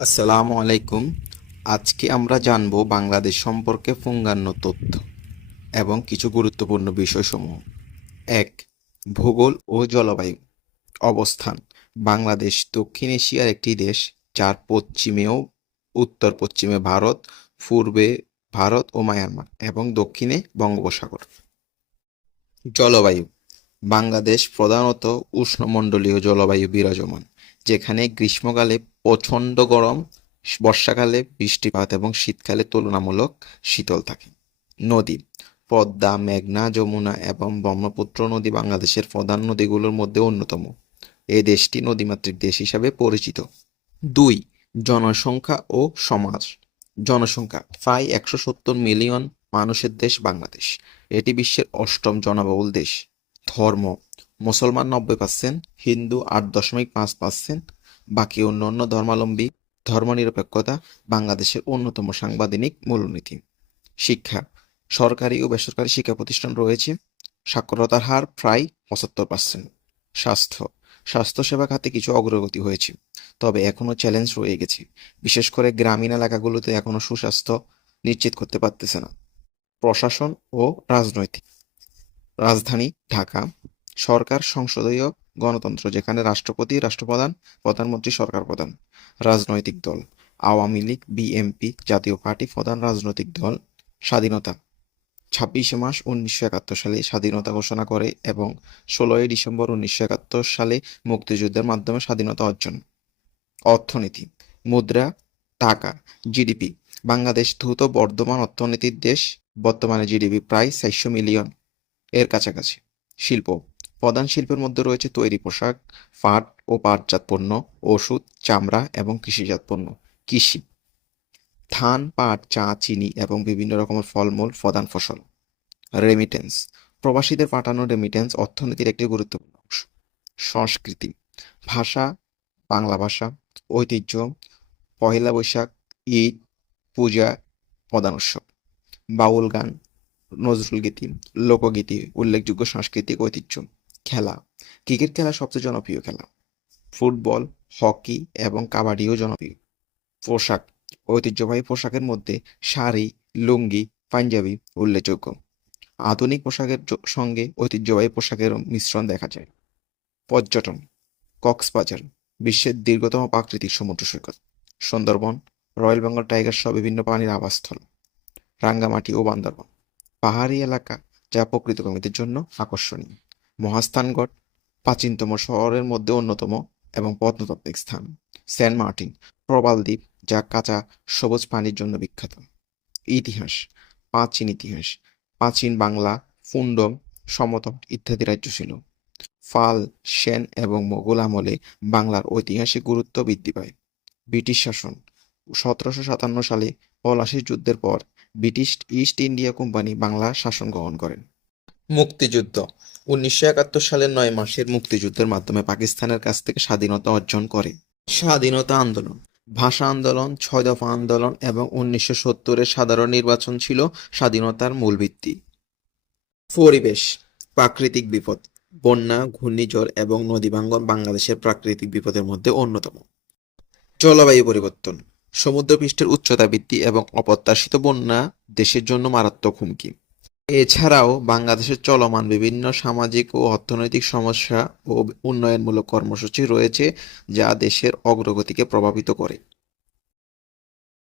আসসালামু আলাইকুম। আজকে আমরা জানব বাংলাদেশ সম্পর্কে পূঙ্খান্য তথ্য এবং কিছু গুরুত্বপূর্ণ বিষয়সমূহ। ১. ভূগোল ও জলবায়ু অবস্থান। বাংলাদেশ দক্ষিণ এশিয়ার একটি দেশ, যার পশ্চিমে ও উত্তর পশ্চিমে ভারত, পূর্বে ভারত ও মায়ানমার এবং দক্ষিণে বঙ্গোপসাগর। জলবায়ু। বাংলাদেশ প্রধানত উষ্ণমণ্ডলীয় জলবায়ু বিরাজমান, যেখানে গ্রীষ্মকালে প্রচণ্ড গরম, বর্ষাকালে বৃষ্টিপাত এবং শীতকালে তুলনামূলক শীতল থাকে। নদী। পদ্মা, মেঘনা, যমুনা এবং ব্রহ্মপুত্র নদী বাংলাদেশের প্রধান নদীগুলোর মধ্যে অন্যতম। এই দেশটি নদীমাতৃক দেশ হিসাবে পরিচিত। ২. জনসংখ্যা ও সমাজ। জনসংখ্যা প্রায় ১৭০ মিলিয়ন মানুষের দেশ বাংলাদেশ। এটি বিশ্বের অষ্টম জনবহুল দেশ। ধর্ম। মুসলমান ৯০%, হিন্দু ৮.৫%, বাকি অন্যান্য ধর্মাবলম্বী। ধর্মনিরপেক্ষতা বাংলাদেশের অন্যতম সাংবিধানিক মূলনীতি। শিক্ষা। সরকারি ও বেসরকারি শিক্ষা প্রতিষ্ঠান রয়েছে। সাক্ষরতার হার প্রায় ৭৫%। স্বাস্থ্য। স্বাস্থ্যসেবা খাতে কিছু অগ্রগতি হয়েছে, তবে এখনো চ্যালেঞ্জ রয়ে গেছে। বিশেষ করে গ্রামীণ এলাকাগুলোতে এখনো সুস্বাস্থ্য নিশ্চিত করতে পারতেছে না। প্রশাসন ও রাজনৈতিক। রাজধানী ঢাকা। সরকার সংসদীয় গণতন্ত্র, যেখানে রাষ্ট্রপতি রাষ্ট্রপ্রধান, প্রধানমন্ত্রী সরকার প্রধান। রাজনৈতিক দল। আওয়ামী লীগ, বিএনপি জাতীয় পার্টি প্রধান রাজনৈতিক দল। স্বাধীনতা। ২৬শে মার্চ ১৯৭১ সালে স্বাধীনতা ঘোষণা করে এবং ১৬ই ডিসেম্বর ১৯৭১ সালে মুক্তিযুদ্ধের মাধ্যমে স্বাধীনতা অর্জন। অর্থনীতি। মুদ্রা টাকা। জিডিপি। বাংলাদেশ দ্রুত বর্ধমান অর্থনীতির দেশ। বর্তমানে জিডিপি প্রায় ৪০০ মিলিয়ন এর কাছাকাছি। শিল্প। প্রধান শিল্পের মধ্যে রয়েছে তৈরি পোশাক, পাট ও পাটজাত পণ্য, ওষুধ, চামড়া এবং কৃষিজাত পণ্য। কৃষি। ধান, পাট, চা, চিনি এবং বিভিন্ন রকমের ফলমূল প্রধান ফসল। রেমিটেন্স। প্রবাসীদের পাঠানো রেমিটেন্স অর্থনীতির একটি গুরুত্বপূর্ণ অংশ। সংস্কৃতি। ভাষা, বাংলা ভাষা। ঐতিহ্য। পহেলা বৈশাখ, ঈদ, পূজা প্রধান উৎসব। বাউল গান, নজরুল গীতি, লোকগীতি উল্লেখযোগ্য সাংস্কৃতিক ঐতিহ্য। খেলা। ক্রিকেট খেলা সবচেয়ে জনপ্রিয় খেলা। ফুটবল, হকি এবং কাবাডিও জনপ্রিয়। পোশাক। ঐতিহ্যবাহী পোশাকের মধ্যে শাড়ি, লুঙ্গি, পাঞ্জাবি উল্লেখযোগ্য। আধুনিক পোশাকের সঙ্গে ঐতিহ্যবাহী পোশাকের মিশ্রণ দেখা যায়। পর্যটন। কক্সবাজার বিশ্বের দীর্ঘতম প্রাকৃতিক সমুদ্র সৈকত। সুন্দরবন, রয়্যাল বেঙ্গল টাইগার সহ বিভিন্ন প্রাণীর আবাসস্থল। রাঙ্গামাটি ও বান্দরবান পাহাড়ি এলাকা, যা প্রকৃতপ্রেমীদের জন্য আকর্ষণীয়। মহাস্থানগড় প্রাচীনতম শহরের মধ্যে অন্যতম এবং প্রত্নতাত্ত্বিক স্থান। সেন্ট মার্টিন প্রবাল দ্বীপ, যা কাঁচা সবুজ পানির জন্য বিখ্যাত। ইতিহাস। প্রাচীন ইতিহাস। প্রাচীন বাংলা পুণ্ডম, সমতট ইত্যাদি রাজ্য ছিল। পাল, সেন এবং মোগল আমলে বাংলার ঐতিহাসিক গুরুত্ব বৃদ্ধি পায়। ব্রিটিশ শাসন। ১৭৫৭ সালে পলাশীর যুদ্ধের পর British east India company Bangla শাসন গ্রহণ করেন। মুক্তিযুদ্ধ। ১৯৭১ সালের ৯ মাসের মুক্তিযুদ্ধের মাধ্যমে পাকিস্তানের কাছ থেকে স্বাধীনতা অর্জন করে। স্বাধীনতা আন্দোলন। ভাষা আন্দোলন, ৬ দফা আন্দোলন এবং ১৯৭০-এর সাধারণ নির্বাচন ছিল স্বাধীনতার মূল ভিত্তি। পরিবেশ। প্রাকৃতিক বিপদ। বন্যা, ঘূর্ণিঝড় এবং নদীভাঙন বাংলাদেশের প্রাকৃতিক বিপদের মধ্যে অন্যতম। জলবায়ু পরিবর্তন। সমুদ্রপৃষ্ঠের উচ্চতা বৃদ্ধি এবং অপ্রত্যাশিত বন্যা দেশের জন্য মারাত্মক হুমকি। এছাড়াও বাংলাদেশের চলমান বিভিন্ন সামাজিক ও অর্থনৈতিক সমস্যা ও উন্নয়নমূলক কর্মসূচি রয়েছে, যা দেশের অগ্রগতিকে প্রভাবিত করে।